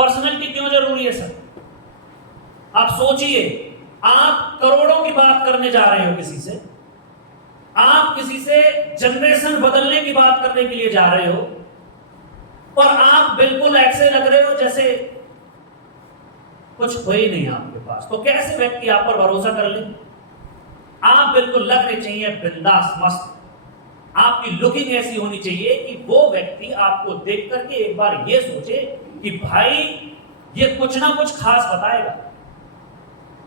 Personality क्यों जरूरी है सर? आप सोचिए, आप करोड़ों की बात करने जा रहे हो किसी से, आप किसी से जनरेशन बदलने की बात करने के लिए जा रहे हो, और आप बिल्कुल ऐसे लग रहे हो जैसे कुछ हो ही नहीं आपके पास। तो कैसे व्यक्ति आप पर भरोसा कर ले? आप बिल्कुल लग रहे चाहिए बिंदास मस्त, आपकी लुकिंग ऐसी होनी चाहिए कि वो व्यक्ति आपको देख करके एक बार ये सोचे कि भाई ये कुछ ना कुछ खास बताएगा।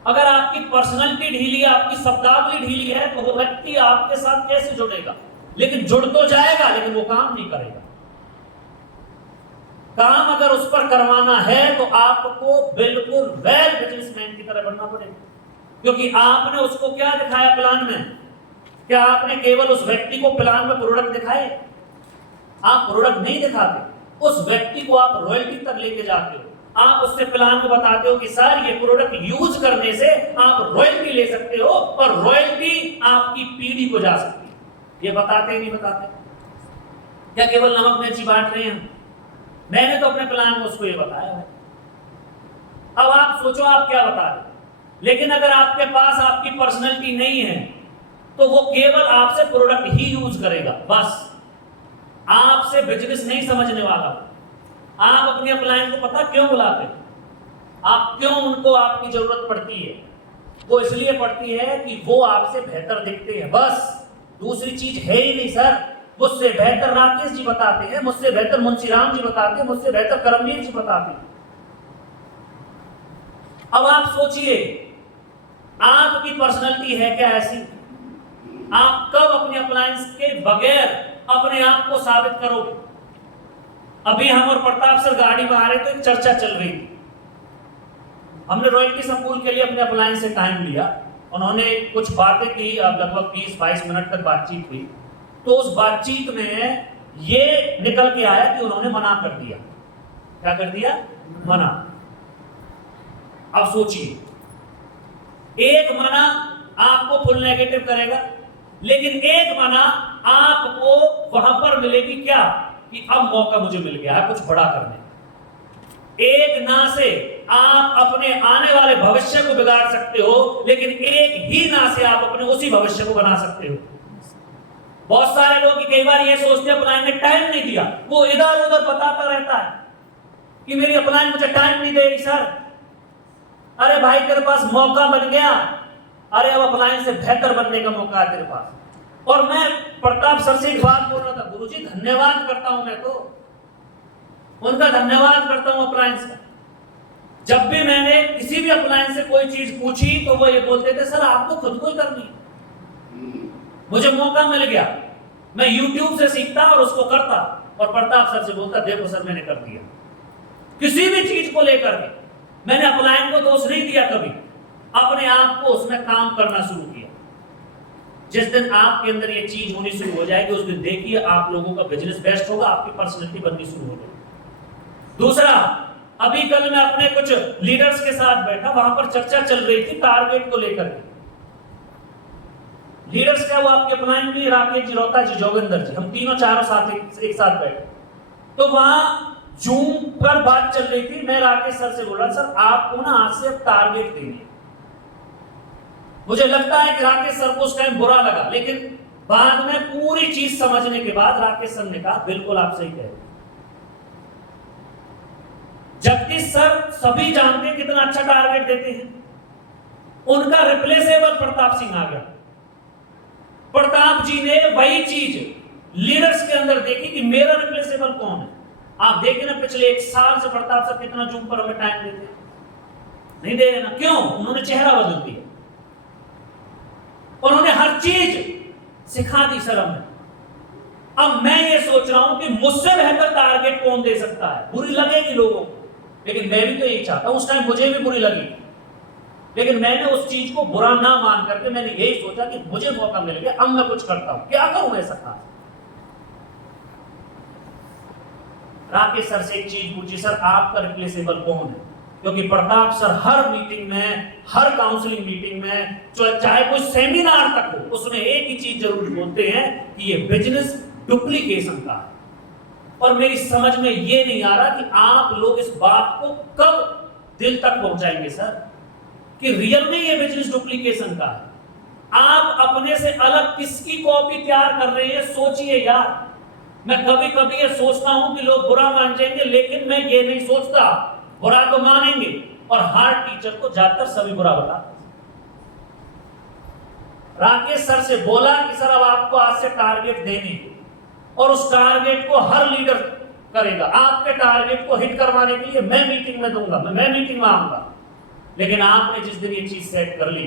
अगर आपकी पर्सनैलिटी ढीली है, आपकी शब्दावली ढीली है, तो वो व्यक्ति आपके साथ कैसे जुड़ेगा? लेकिन जुड़ तो जाएगा, लेकिन वो काम नहीं करेगा। काम अगर उस पर करवाना है तो आपको बिल्कुल वेल बिजनेसमैन की तरह बनना पड़ेगा, क्योंकि आपने उसको क्या दिखाया प्लान में? क्या आपने केवल उस व्यक्ति को प्लान में प्रोडक्ट दिखाए? आप प्रोडक्ट नहीं दिखाते, उस व्यक्ति को आप रॉयल्टी तक लेके जाते हो। आप उससे प्लान में बताते हो कि सर ये प्रोडक्ट यूज करने से आप रॉयल्टी ले सकते हो और रॉयल्टी आपकी पीढ़ी को जा सकती है। ये बताते ही नहीं बताते? क्या केवल नमक मिर्ची बांट रहे हैं? मैंने तो अपने प्लान में उसको ये बताया है। अब आप सोचो आप क्या बता रहे। लेकिन अगर आपके पास आपकी पर्सनैलिटी नहीं है तो वो केवल आपसे प्रोडक्ट ही यूज करेगा, बस आपसे बिजनेस नहीं समझने वाला। आप अपनी अपलाइन को पता क्यों बुलाते? आप क्यों उनको आपकी जरूरत पड़ती है? वो इसलिए पड़ती है कि वो आपसे बेहतर दिखते हैं, बस दूसरी चीज है ही नहीं सर। मुझसे बेहतर राकेश जी बताते हैं, मुझसे बेहतर मुंशीराम जी बताते हैं, मुझसे बेहतर करमवीर जी बताते हैं। अब आप सोचिए, आपकी पर्सनैलिटी है क्या ऐसी? आप कब अपनी अप्लायंस के बगैर अपने आप को साबित करोगे? अभी हम और प्रताप सर गाड़ी में आ रहे तो एक चर्चा चल रही थी। हमने रॉयल्टी संकुल के लिए अपने अप्लायंस से टाइम लिया, उन्होंने कुछ बातें की, लगभग 20-22 मिनट तक बातचीत हुई। तो उस बातचीत में ये निकल के आया कि उन्होंने मना कर दिया। क्या कर दिया? मना। अब सोचिए, एक मना आपको फुल नेगेटिव करेगा, लेकिन एक मना आपको वहां पर मिलेगी क्या कि अब मौका मुझे मिल गया है कुछ बड़ा करने। एक ना से आप अपने आने वाले भविष्य को बिगाड़ सकते हो, लेकिन एक ही ना से आप अपने उसी भविष्य को बना सकते हो। बहुत सारे लोग कई बार ये सोचते हैं अपलाइन ने टाइम नहीं दिया, वो इधर उधर बताता रहता है कि मेरी अपलाइन मुझे टाइम नहीं दे रही सर। अरे भाई तेरे पास मौका मिल गया, अरे अब अपलाइन से बेहतर बनने का मौका है तेरे पास। और मैं प्रताप सर से एक बात बोल रहा था, गुरुजी धन्यवाद करता हूं, मैं तो उनका धन्यवाद करता हूं अपलायंस का। जब भी मैंने किसी भी अपलायंस से कोई चीज पूछी तो वो ये बोलते थे सर आपको खुद को ही करनी है। मुझे मौका मिल गया, मैं YouTube से सीखता और उसको करता और प्रताप सर से बोलता देखो सर मैंने कर दिया। किसी भी चीज को लेकर के मैंने अपलायन को दोष नहीं दिया कभी, अपने आप को उसमें काम करना शुरू किया। जिस दिन आपके अंदर ये चीज होनी शुरू हो जाएगी उस दिन देखिए आप लोगों का बिजनेस बेस्ट होगा, आपकी पर्सनैलिटी बननी शुरू हो जाएगी। दूसरा, अभी कल मैं अपने कुछ लीडर्स के साथ बैठा, वहां पर चर्चा चल रही थी टारगेट को लेकर के। लीडर्स क्या वो आपके अपलाइन भी, राकेश जी, रोता जी, जोगिंदर जी, हम तीनों चारों साथ एक साथ बैठे। तो वहां जूम पर बात चल रही थी। मैं राकेश सर से बोला सर आपको ना आज से अब टारगेट देनी है। मुझे लगता है कि राकेश सर को उस टाइम बुरा लगा, लेकिन बाद में पूरी चीज समझने के बाद राकेश सर ने कहा बिल्कुल आप सही कह रहे। जगदीश सर सभी जानते हैं कितना अच्छा टारगेट देते हैं, उनका रिप्लेसेबल प्रताप सिंह आ गया। प्रताप जी ने वही चीज लीडर्स के अंदर देखी कि मेरा रिप्लेसेबल कौन है। आप देखें ना पिछले 1 साल से प्रताप सर कितना जूम पर हमें टाइम देते हैं, नहीं दे रहे ना, क्यों? उन्होंने चेहरा बदल दिया, उन्होंने हर चीज सिखा दी सर हमें। अब मैं ये सोच रहा हूं कि मुझसे बेहतर टारगेट कौन दे सकता है। बुरी लगेगी लोगों को, लेकिन मैं भी तो यही चाहता हूं। उस टाइम मुझे भी बुरी लगी, लेकिन मैंने उस चीज को बुरा ना मान करके मैंने यही सोचा कि मुझे मौका मिल गया, अब मैं कुछ करता हूं, क्या करूं ऐसा खास। राकेश सर से एक चीज पूछी, सर आपका रिप्लेसेबल कौन है? क्योंकि प्रताप सर हर मीटिंग में, हर काउंसलिंग मीटिंग में, चाहे कोई सेमिनार तक हो, उसमें एक ही चीज जरूर बोलते हैं कि ये बिजनेस डुप्लीकेशन का है। और मेरी समझ में ये नहीं आ रहा कि आप लोग इस बात को कब दिल तक पहुंचाएंगे सर, कि रियल में ये बिजनेस डुप्लीकेशन का है। आप अपने से अलग किसकी कॉपी तैयार कर रहे हैं, सोचिए यार। मैं कभी कभी ये सोचता हूं कि लोग बुरा मान जाएंगे, लेकिन मैं ये नहीं सोचता, बुरा तो मानेंगे। और हर टीचर को जाकर सभी बुरा बताते। राकेश सर से बोला कि सर अब आपको आज से टारगेट देने, और उस टारगेट को हर लीडर करेगा। आपके टारगेट को हिट करवाने के लिए मैं मीटिंग में दूंगा, मैं मीटिंग में आऊंगा। लेकिन आपने जिस दिन ये चीज सेट कर ली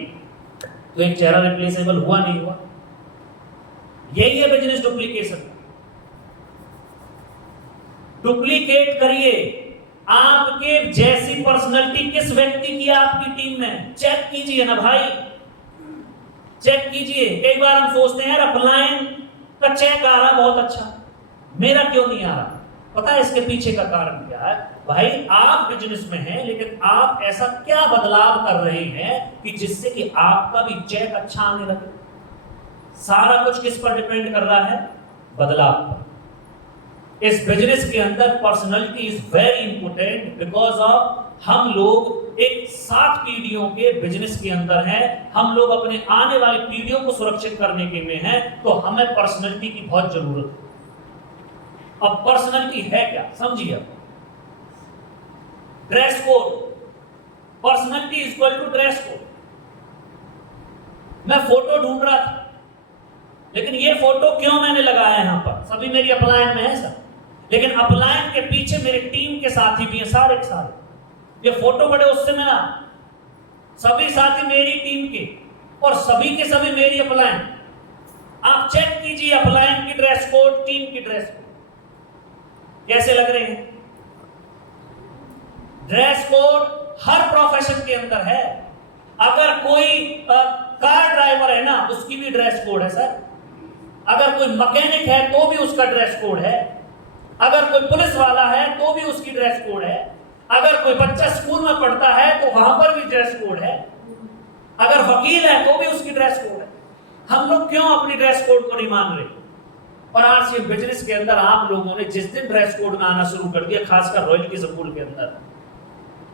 तो एक चेहरा रिप्लेसेबल हुआ नहीं हुआ। यही है बिजनेस डुप्लीकेशन। डुप्लीकेट करिए। आपके जैसी पर्सनालिटी किस व्यक्ति की है आपकी टीम में, चेक कीजिए ना भाई, चेक कीजिए। कई बार हम सोचते हैं यार अपलाइन का चेक आ रहा बहुत अच्छा, मेरा क्यों नहीं आ रहा? पता है इसके पीछे का कारण क्या है? भाई आप बिजनेस में हैं, लेकिन आप ऐसा क्या बदलाव कर रहे हैं कि जिससे कि आपका भी चेक अच्छा आने लगे? सारा कुछ किस पर डिपेंड कर रहा है? बदलाव पर। इस बिजनेस के अंदर personality is very important, because of हम लोग एक 7 पीढ़ियों के बिजनेस के अंदर हैं। हम लोग अपने आने वाली पीढ़ियों को सुरक्षित करने के में हैं, तो हमें पर्सनालिटी की बहुत जरूरत है। अब पर्सनालिटी है क्या, समझिए। अब dress code, personality is equal to dress code. मैं फोटो ढूंढ रहा था, लेकिन ये फोटो क्यों मैंने लगाया यहां पर? सभी मेरी अपलाइन में है सर, लेकिन अपलाइन के पीछे मेरी टीम के साथी भी हैं, सारे के सारे। ये फोटो बड़े उससे मिला, सभी साथी मेरी टीम के, और सभी के सभी मेरी अपलाइन। आप चेक कीजिए अपलाइन की ड्रेस कोड, टीम की ड्रेस कोड कैसे लग रहे हैं। ड्रेस कोड हर प्रोफेशन के अंदर है। अगर कोई कार ड्राइवर है ना, उसकी भी ड्रेस कोड है सर। अगर कोई मैकेनिक है तो भी उसका ड्रेस कोड है। अगर कोई पुलिस वाला है तो भी उसकी ड्रेस कोड है। अगर कोई बच्चा स्कूल में पढ़ता है तो वहां पर भी ड्रेस कोड है। अगर वकील है तो भी उसकी ड्रेस कोड है। हम लोग क्यों अपनी ड्रेस कोड को नहीं मान रहे? और आज ये बिजनेस के अंदर आप लोगों ने जिस दिन ड्रेस कोड में आना शुरू कर दिया, खासकर रॉयल्टी स्कूल के अंदर,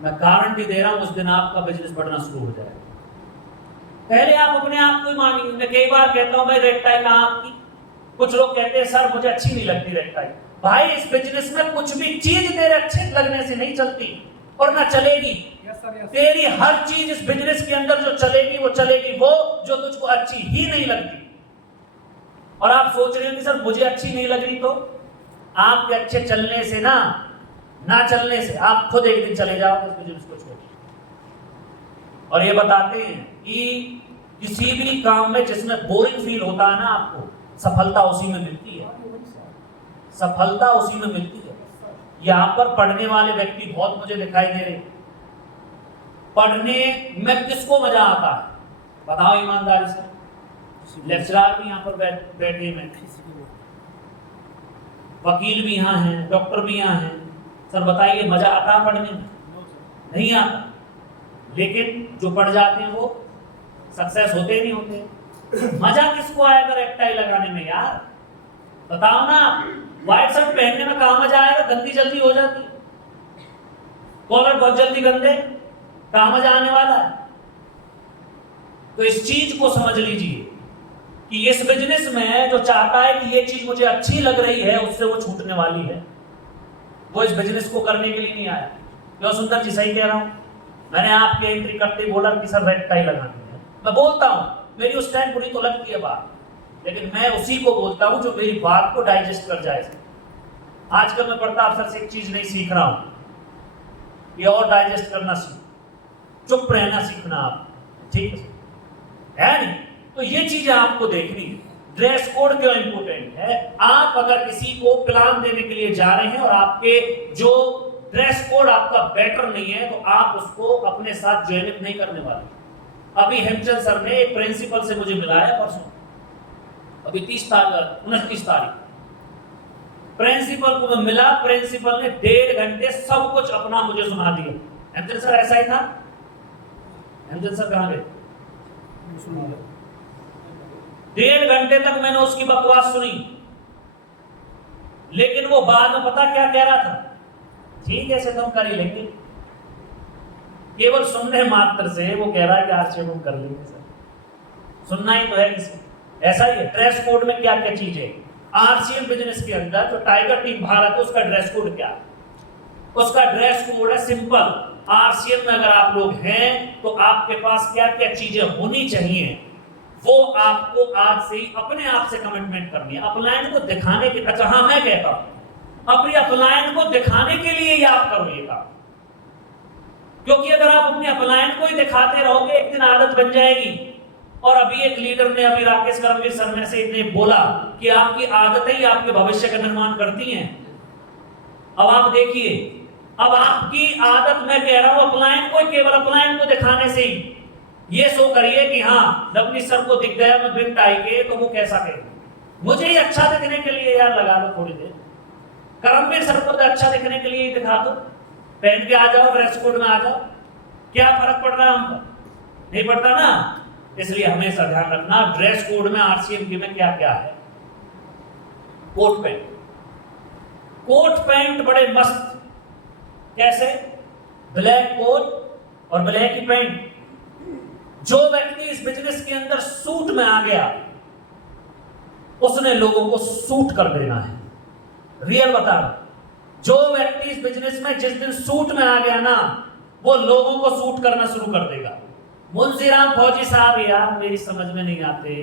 मैं गारंटी दे रहा हूं उस दिन आपका बिजनेस बढ़ना शुरू हो जाएगा। पहले आप अपने आप को ही मानिए। मैं कई बार कहता हूं भाई रेड टाई कहां आपकी? कुछ लोग कहते हैं सर मुझे अच्छी नहीं लगती रेड टाई। भाई इस बिजनेस में कुछ भी चीज तेरे अच्छे लगने से नहीं चलती और ना चलेगी। तेरी हर चीज इस बिजनेस के अंदर जो चलेगी वो चलेगी वो जो तुझको अच्छी ही नहीं लगती। और आप सोच रहे हो कि सर मुझे अच्छी नहीं लग रही, तो आपके अच्छे चलने से ना चलने से आप खुद एक दिन चले जाओगे इस बिजनेस को छोड़। और ये बताते हैं कि किसी भी काम में जिसमें बोरिंग फील होता है ना, आपको सफलता उसी में मिलती है। सफलता उसी में मिलती है। यहां पर पढ़ने वाले व्यक्ति बहुत मुझे दिखाई दे रहे। पढ़ने में किसको मजा आता है बताओ ईमानदारी से? लेक्चरर भी यहाँ पर बैठे हैं, वकील भी यहाँ हैं, डॉक्टर भी यहाँ हैं। सर बताइए मजा आता है पढ़ने में? नहीं आता। लेकिन जो पढ़ जाते हैं वो सक्सेस होते नहीं होते। मजा किसको आएगा रेड टाई लगाने में यार? बताओ ना। व्हाइट शर्ट पहनने में कहाँ मजा आएगा? गंदी जल्दी हो जाती, कॉलर बहुत जल्दी गंदे, कहाँ मजा आने वाला है? तो इस चीज को समझ लीजिए कि इस बिजनेस में जो चाहता है कि ये चीज मुझे अच्छी लग रही है, उससे वो छूटने वाली है। वो इस बिजनेस को करने के लिए नहीं आया। क्यों सुंदर जी, सही कह रहा हूं? मैंने आपके एंट्री करते बोला कि सर रेड टाई लगानी है। मैं बोलता हूं, मेरी उस टाइम बुरी तो लगती है बात, लेकिन मैं उसी को बोलता हूं जो मेरी बात को डाइजेस्ट कर जाए। आजकल मैं प्रताप सर से एक चीज नहीं सीख रहा हूं, ये और डाइजेस्ट करना सीख, चुप रहना सीखना आप, ठीक है नहीं? तो ये चीजें आपको देखनी है। ड्रेस कोड क्यों इंपॉर्टेंट है? आप अगर किसी को प्लान देने के लिए जा रहे हैं और आपके जो ड्रेस कोड आपका बेटर नहीं है, तो आप उसको अपने साथ ज्वाइन नहीं करने वाले। अभी हेमचंद सर ने एक प्रिंसिपल से मुझे मिलाया परसों, अभी 29 तारीख प्रिंसिपल को मैं मिला। प्रिंसिपल ने 1.5 घंटे सब कुछ अपना मुझे सुना दिया। हेमचंद सर ऐसा ही था? हेमचंद सर कहां गए? 1.5 घंटे तक मैंने उसकी बकवास सुनी। लेकिन वो बाद में पता क्या कह रहा था, ठीक है ऐसे तो हम कर ही लेंगे। केवल सुनने मात्र से वो कह रहा है कि आरसीएम हम कर लेंगे सर। सुनना ही तो है किसी, ऐसा ही है। ड्रेस कोड में क्या क्या चीज है आरसीएम बिजनेस के अंदर, जो टाइगर टीम भारत है उसका ड्रेस कोड क्या है? उसका ड्रेस कोड है सिंपल। आरसीएम में अगर आप लोग हैं तो आपके पास क्या क्या चीजें होनी चाहिए, वो आपको आज से ही अपने आप से कमिटमेंट करनी है। अपलाइन को दिखाने के, अच्छा हाँ मैं कहता हूं अपनी अपलाइन को दिखाने के लिए ही आप करो ये काम, क्योंकि अगर आप अपनी अपलाइन को ही दिखाते रहोगे एक दिन आदत बन जाएगी। और अभी एक लीडर ने, अभी राकेश करमवीर सर में से ने बोला कि आपकी आदतें ही आपके भविष्य का निर्माण करती हैं। अब आप देखिए, अब आपकी आदत, मैं कह रहा हूं अपलाइन को, केवल अपलाइन को दिखाने से ही ये शो करिए कि हाँ नवनीत सर को दिख गया मैं बिन टाई के, तो वो कैसा कहे, मुझे ही अच्छा दिखने के लिए यार लगा दो थोड़ी देर, करमवीर सर को तो अच्छा दिखने के लिए ही दिखा दो, पहन के आ जाओ, ड्रेस कोड में आ जाओ, क्या फर्क पड़ रहा है हमको? नहीं पड़ता ना। इसलिए हमेशा ध्यान रखना ड्रेस कोड में आरसीएम की में क्या क्या है। कोट पैंट, कोट पैंट बड़े मस्त, कैसे? ब्लैक कोट और ब्लैक ही पैंट। जो व्यक्ति इस बिजनेस के अंदर सूट में आ गया उसने लोगों को सूट कर देना है। रियल बता रहा, जो व्यक्ति इस बिजनेस में जिस दिन सूट में आ गया ना, वो लोगों को सूट करना शुरू कर देगा। मुंशीराम फौजी साहब यार मेरी समझ में नहीं आते,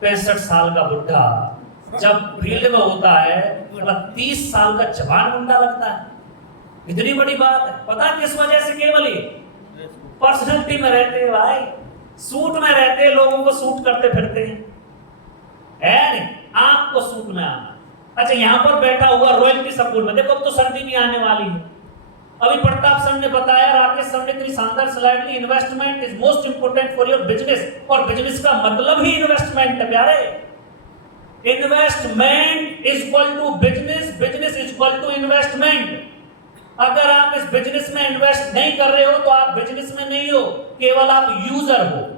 65 साल का बुढ़ा जब फील्ड में होता है 30 साल का जवान मुंडा लगता है। इतनी बड़ी बात है, पता किस वजह से? केवल ये पर्सनैलिटी में रहते हैं भाई, सूट में रहते हैं, लोगों को सूट करते फिरते हैं, है नहीं? आपको सूट में आना। अच्छा यहाँ पर बैठा हुआ रॉयल्टी स्कूल में देखो, अब तो सर्दी भी आने वाली है। अभी प्रताप सर ने बताया, राकेश सर ने इतनी शानदार स्लाइड ली, investment is most important for your business. और बिजनेस का मतलब ही इन्वेस्टमेंट है प्यारे। Investment is equal to business, business is equal to investment. अगर आप इस बिजनेस में इन्वेस्ट नहीं कर रहे हो तो आप बिजनेस में नहीं हो, केवल आप यूजर हो।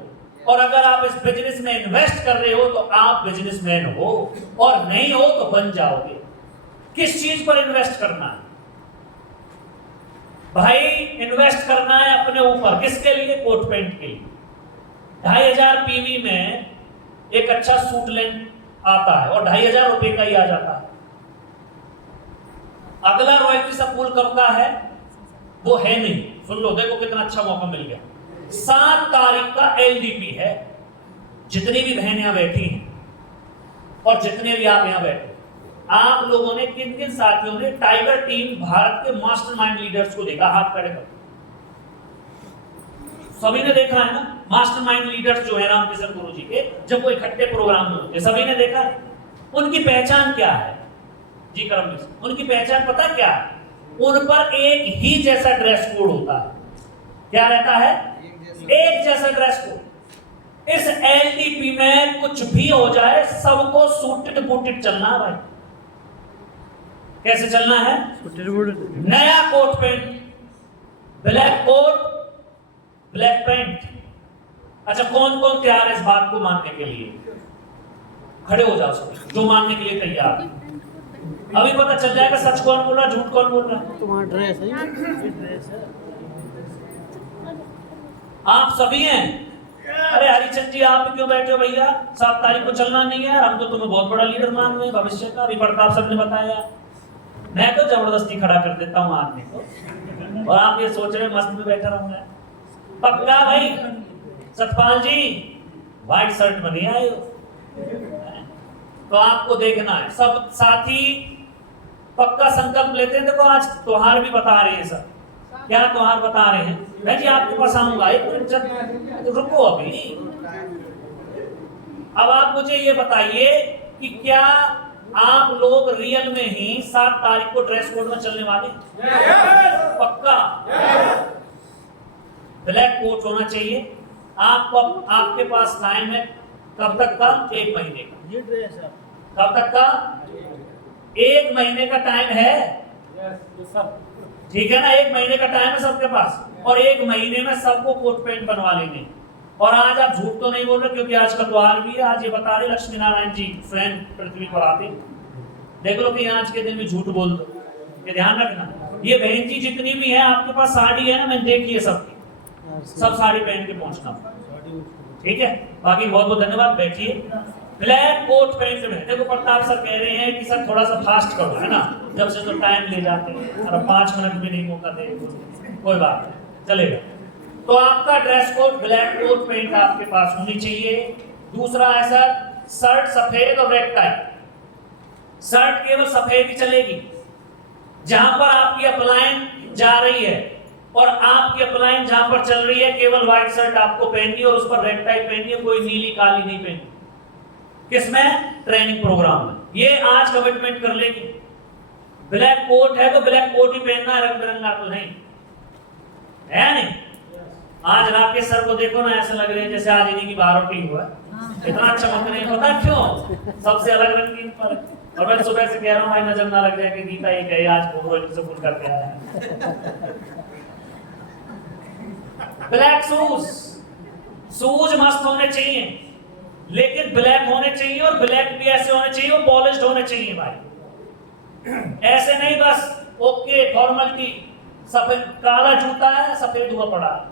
और अगर आप इस बिजनेस में इन्वेस्ट कर रहे हो तो आप बिजनेसमैन हो, और नहीं हो तो बन जाओगे। किस चीज पर इन्वेस्ट करना है भाई? इन्वेस्ट करना है अपने ऊपर। किसके लिए? कोट पैंट के लिए। 2500 पीवी में एक अच्छा सूट लेंथ आता है और 2500 रुपए का ही आ जाता है। अगला रॉयल्टी स्कूल कब का है वो है नहीं, सुन लो, देखो कितना अच्छा मौका मिल गया। 7 तारीख का एलडीपी है। जितनी भी बहन यहां बैठी हैं और जितने भी आप यहां बैठे, आप लोगों ने किन किन साथियों ने टाइगर टीम भारत के मास्टरमाइंड लीडर्स को देखा? हाथ खड़े कर। सभी ने देखा है ना मास्टरमाइंड लीडर्स जो है रामकिशन गुरु जी के, जब वो इकट्ठे प्रोग्राम में होते सभी ने देखा। उनकी पहचान क्या है जी करमवीर? उनकी पहचान पता क्या है? उन पर एक ही जैसा ड्रेस कोड होता है। क्या रहता है? एक जैसा ड्रेस कोड। इस एलडीपी में कुछ भी हो जाए सबको सूटेड बूटेड चलना है भाई। कैसे चलना है? नया coat pant, black coat, black pant. अच्छा कौन कौन तैयार है इस बात को मानने के लिए? खड़े हो जाओ सब जो मानने के लिए तैयार है। अभी पता चल जाएगा सच कौन बोल रहा, झूठ कौन बोल रहा है। तुम्हारा ड्रेस है, ये ड्रेस है। आप सभी हैं? अरे हरिचंद जी आप क्यों बैठे हो भैया? 7 तारीख को चलना नहीं है? हम तो तुम्हें बहुत बड़ा लीडर मान रहे हैं भविष्य का। अभी प्रताप सर ने बताया, मैं तो जबरदस्ती खड़ा कर देता हूँ आदमी को, और आप ये सोच रहे मस्त में बैठा रहूंगा। पक्का भाई सतपाल जी व्हाइट शर्ट में नहीं आए हो, तो आपको देखना है। सब साथी पक्का संकल्प लेते हैं। देखो आज त्योहार भी बता रहे हैं सर, क्या त्योहार बता रहे हैं? मैं जी आपके पास आऊंगा, एक मिनट रुको अभी। अब आप मुझे ये बताइए कि क्या आप लोग रियल में ही 7 तारीख को ड्रेस कोड में चलने वाले? पक्का? ब्लैक कोट होना चाहिए। आपको आपके पास टाइम है कब तक का? 1 महीने का। ये ड्रेस है कब तक का? 1 महीने का टाइम है, ठीक है ना? 1 महीने का टाइम है सबके पास, और 1 महीने में सबको कोट पैंट बनवा लेंगे। और आज आप झूठ तो नहीं बोल रहे, क्योंकि आज का त्योहार भी है। आज ये बता रहे लक्ष्मी नारायण जी स्वयं पृथ्वी पर आते, देख लो कि आज के दिन में झूठ बोल दो, ये ध्यान रखना। ये बहन जी जितनी भी है आपके पास साड़ी है ना, मैंने देखी है सबकी, सब साड़ी पहन के पहुंचना, ठीक है। बाकी बहुत बहुत धन्यवाद, बैठिए। ब्लैक कोट पैंट में देखो प्रताप सर कह रहे हैं कि सर थोड़ा सा फास्ट करो, है ना, जब से तो टाइम ले जाते हैं और 5 मिनट भी नहीं मौका दे, कोई बात नहीं, चलेगा। तो आपका dress code black coat pant आपके पास होनी चाहिए। दूसरा है सर शर्ट सफेद और रेड टाई। शर्ट केवल सफेद ही चलेगी। जहां पर आपकी अपलाइन जा रही है और आपकी अपलाइन जहां पर चल रही है, केवल व्हाइट शर्ट आपको पहननी है और उस पर रेड टाई पहननी है, कोई नीली काली नहीं पहननी। किसमें? ट्रेनिंग प्रोग्राम में। ये आज कमिटमेंट कर लेगी। ब्लैक कोट है तो ब्लैक कोट ही पहनना है, रंग बिरंगा तो नहीं है। नहीं, आज राकेश सर को देखो ना, ऐसे लग रहे हैं जैसे आज इन्हीं की बारोटी हुआ है, इतना चमक रहे हैं, पता क्यों? सबसे अलग रंगीन पर। और मैं सुबह से कह रहा हूँ भाई नजर ना लग जाए कि गीता ये कहे आज से फुल करके आया है। ब्लैक शूज मस्त होने चाहिए, लेकिन ब्लैक होने चाहिए और ब्लैक भी ऐसे होने चाहिए, वो पॉलिश्ड होने चाहिए भाई। ऐसे नहीं बस ओके फॉर्मलिटी, सफेद काला जूता है सफेद हुआ पड़ा है,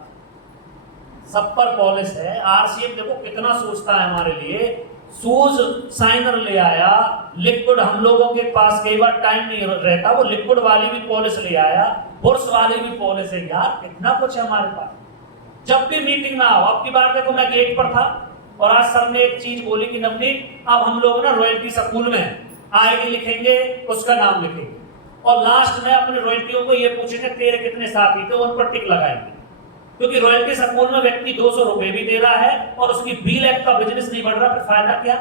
सब पर पॉलिश है। आरसीएम देखो कितना सोचता है हमारे लिए। शूज साइनर ले आया, लिक्विड हम लोगों के पास कई बार टाइम नहीं रहता, वो लिक्विड वाली भी पॉलिश ले आया, बुर्श वाली भी पॉलिश है। यार कितना कुछ है हमारे पास। जब भी मीटिंग में आओ, अब की बार देखो मैं गेट पर था और आज सर ने एक चीज बोली कि नवनीत अब हम लोग ना रॉयल्टी स्कूल में आईडी लिखेंगे, उसका नाम लिखेंगे और लास्ट में अपने रॉयल्टियों को ये पूछेंगे तेरे कितने साथी थे, उन पर टिक लगाएंगे। क्योंकि रॉयल्टी स्कूल में व्यक्ति 200 रुपए भी दे रहा है और उसकी 20 लाख का बिजनेस नहीं बढ़ रहा, फिर फायदा क्या?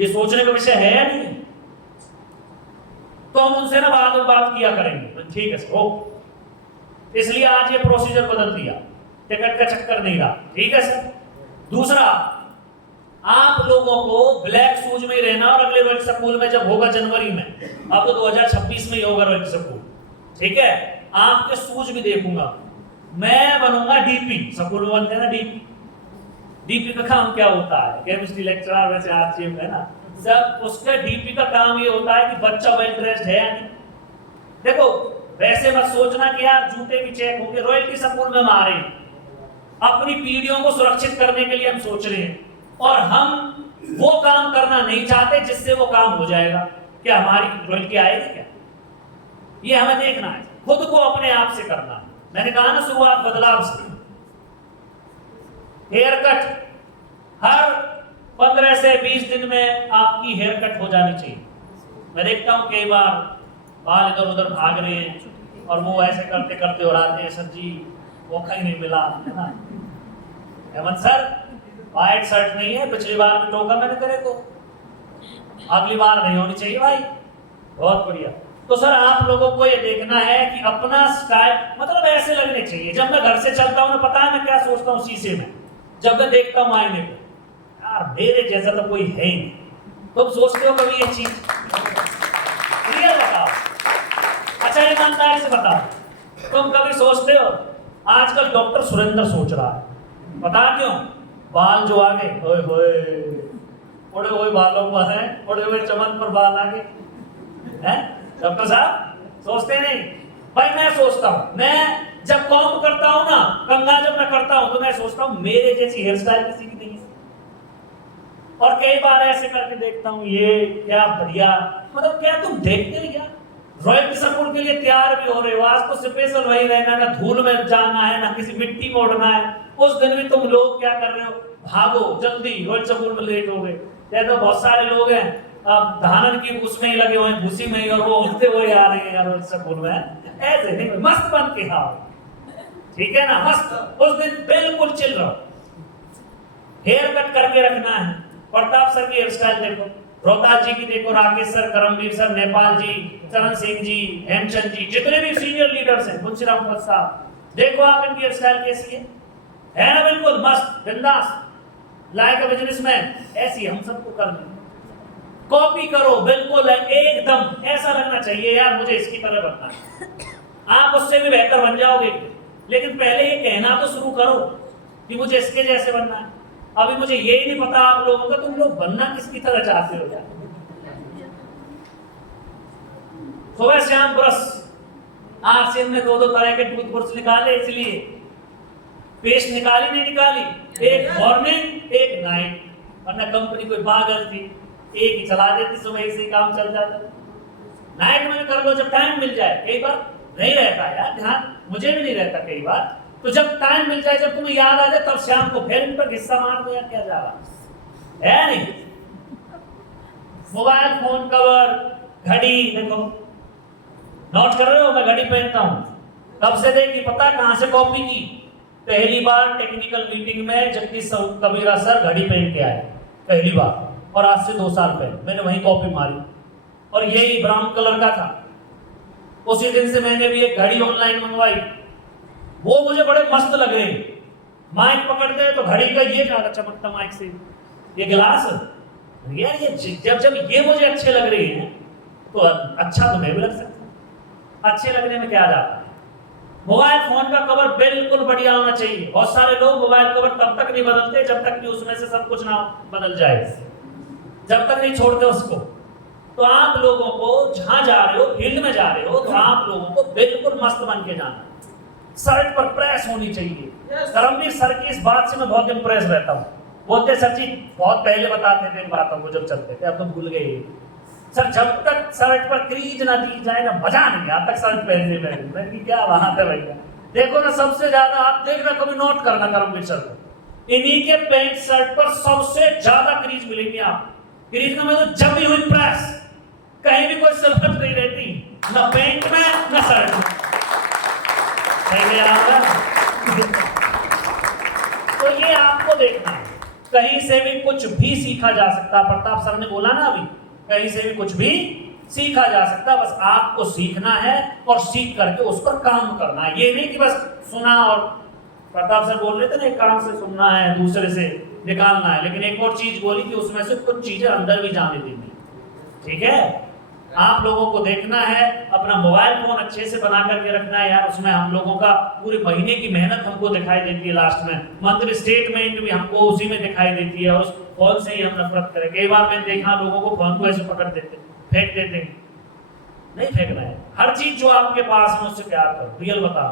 ये सोचने का विषय है या नहीं? तो हम उनसे ना बाद में बात किया करेंगे, ठीक है सर ओके। इसलिए आज ये प्रोसीजर बदल दिया, टिकट का चक्कर नहीं रहा, ठीक है सर। दूसरा, आप लोगों को ब्लैक शूज में ही रहना और अगले रॉयल स्कूल में जब होगा जनवरी में, अब तो 2026 में ही होगा रॉयल स्कूल, ठीक है। आपके शूज भी देखूंगा, मैं बनूंगा डीपी, स्कूल में बनते हैं ना डीपी। डीपी का काम क्या होता है? केमिस्ट्री लेक्चरर वैसे आरसीएम है ना, सब उसका डीपी का काम ये होता है कि बच्चा वेल ड्रेस्ड है या नहीं। देखो वैसे मत सोचना कि यार जूते भी चेक होंगे, रॉयल्टी स्कूल में हम आ रहे हैं, अपनी पीढ़ियों को सुरक्षित करने के लिए हम सोच रहे हैं और हम वो काम करना नहीं चाहते जिससे वो काम हो जाएगा। क्या हमारी रॉयल्टी आएगी क्या? ये हमें देखना है, खुद को अपने आप से करना है। मैंने कहा ना शुरुआत बदलाव से। हेयर कट हर 15 से 20 दिन में आपकी हेयर कट हो जानी चाहिए। मैं देखता हूं कई बार बाल इधर उधर भाग रहे हैं और वो ऐसे करते करते उड़ाते हैं, सर जी वो कहीं नहीं मिला, है ना। हेमंत सर व्हाइट शर्ट नहीं है, पिछली बार भी टोका मैंने तेरे को, अगली बार नहीं होनी चाहिए भाई। बहुत बढ़िया। तो सर आप लोगों को ये देखना है कि अपना स्टाइल मतलब ऐसे लगने चाहिए। जब मैं घर से चलता हूँ ना, पता है मैं क्या सोचता हूँ शीशे में, जब मैं देखता हूँ आईने को, यार मेरे जैसा तो कोई है ही नहीं। तुम सोचते हो कभी ये चीज? क्लियर बताओ, अच्छा ईमानदारी से बताओ, तुम कभी सोचते हो? आजकल डॉक्टर सुरेंद्र सोच रहा है, पता क्यों? बाल जो आगे ओए होए उड़े हुए बालों पर हैं, उड़े हुए चमन पर बाल आगे हैं। डॉक्टर साहब सोचते नहीं भाई, मैं सोचता हूं, मैं जब कॉम्ब करता हूं ना, कंघा जब मैं करता हूं तो मैं सोचता हूं मेरे जैसी हेयर स्टाइल किसी की नहीं है। और कई बार ऐसे करके देखता हूं, ये क्या बढ़िया, मतलब क्या तुम देखते हो क्या? रॉयल्टी स्कूल के लिए तैयार भी हो रहे हो, आज तो स्पेशल वही रहना, ना धूल में जाना है ना किसी मिट्टी में उड़ना है। उस दिन भी तुम लोग क्या कर रहे हो? भागो जल्दी, रॉयल्टी स्कूल में लेट हो गए। तो बहुत सारे लोग हैं अब धानन की उसमें ही लगे हुए हैं, भूसी में ही, और वो उड़ते हुए आ रहे हैं यार स्कूल में। ऐसे नहीं, मस्त बन के आओ, ठीक है ना, मस्त। उस दिन बिल्कुल चिल रहो, हेयर कट करके रखना है। प्रताप सर की हेयर स्टाइल देखो, रोहतास जी की देखो, राकेश सर, करमवीर सर, नेपाल जी, चरण सिंह जी, हेमचंद जी, जितने भी सीनियर लीडर्स हैं, मुंशीराम साहब, देखो आप इनकी हेयर स्टाइल कैसी है ना, बिल्कुल मस्त बिंदास, लाइक अ बिजनेसमैन। ऐसी हम सबको करनी, कॉपी करो बिल्कुल एकदम, ऐसा लगना चाहिए यार मुझे इसकी तरह बनना है। आप उससे भी बेहतर बन जाओगे, लेकिन पहले ये कहना तो शुरू करो कि मुझे इसके जैसे बनना है। अभी मुझे ये नहीं पता आप लोगों का, तुम लोग बनना किसकी तरह चाहते हो यार? सुबह शाम ब्रश, आरसीएम ने दो तरह के टूथब्रश निकाले, इसलिए पेस्ट निकाली नहीं निकाली, एक मॉर्निंग एक नाइट, वरना कंपनी कोई पागल थी, एक ही चला देती, सुबह से काम चल जाता। नाइट में कर लो जब टाइम मिल जाए, कई बार नहीं रहता यार ध्यान, मुझे भी नहीं रहता कई बार, तो जब टाइम मिल जाए, जब तुम्हें याद आ जाए, तब शाम को फिर इन पर हिस्सा मार दो यार, क्या जा रहा है नहीं। मोबाइल फोन कवर, घड़ी, देखो नोट कर रहे हो, मैं घड़ी पहनता हूं, कब से देखी पता, कहां से कॉपी की, पहली बार टेक्निकल मीटिंग में जगदीश कबीरा सर घड़ी पहन के आए पहली बार, और आज से 2 साल पहले मैंने वही कॉपी मारी, और यही ब्राउन कलर का था। उसी दिन से मैंने भी एक घड़ी ऑनलाइन मंगवाई, वो मुझे बड़े मस्त लग रहे, माइक पकड़ते हैं तो घड़ी का ये ज्यादा चमकता माइक से, ये गिलास यार, ये जब ये मुझे अच्छे लग रहे हैं तो अच्छा तुम्हें भी लग सकता है, अच्छे लगने में क्या जाता है। मोबाइल फोन का कवर बिल्कुल बढ़िया होना चाहिए। बहुत सारे लोग मोबाइल कवर तब तक नहीं बदलते जब तक कि उसमें से सब कुछ ना बदल जाए, जब तक नहीं छोड़ते उसको। तो आप लोगों को जहां जा रहे हो, फील्ड में जा रहे हो, तो आप लोगों को बिल्कुल मस्त बन के जाना, शर्ट पर प्रेस होनी चाहिए। करमवीर सर की इस बात से मैं बहुत इम्प्रेस रहता हूँ, बोलते सर जी बहुत पहले बताते थे इन बातों को जब चलते थे, अब तो भूल गए सर, जब तक शर्ट पर क्रीज ना दी जाए ना मजा नहीं आता तक शर्ट पहनने में। मैं कि क्या बात है भैया, देखो ना सबसे ज्यादा आप देखना, कभी नोट करना करमवीर सर को, इन्हीं के पैंट शर्ट पर सबसे ज्यादा क्रीज मिलेंगे आप। क्रीज का मतलब जब भी हुई प्रेस, कहीं भी कोई सिलवट नहीं रहती, ना पैंट में ना शर्ट में। तो ये आपको देखना है, कहीं से भी कुछ भी सीखा जा सकता। प्रताप सर ने बोला ना अभी, कहीं से भी कुछ भी सीखा जा सकता, बस आपको सीखना है और सीख करके उस पर काम करना है। ये नहीं कि बस सुना, और प्रताप सर बोल रहे थे ना एक कान से सुनना है दूसरे से निकालना है, लेकिन एक और चीज बोली कि उसमें से कुछ चीजें अंदर भी जाने देनी। ठीक है, आप लोगों को देखना है, अपना मोबाइल फोन अच्छे से बना करके रखना है यार, उसमें हम लोगों का पूरे महीने की मेहनत हमको दिखाई देती है, लास्ट में मंथली स्टेटमेंट भी हमको उसी में दिखाई देती है, और उस फोन से ही हम नफरत करें। कई बार मैंने देखा लोगों को फोन को ऐसे पकड़ देते, फेंक देते, नहीं फेंकना है। हर चीज जो आपके पास है उससे प्यार करो, रियल बताओ।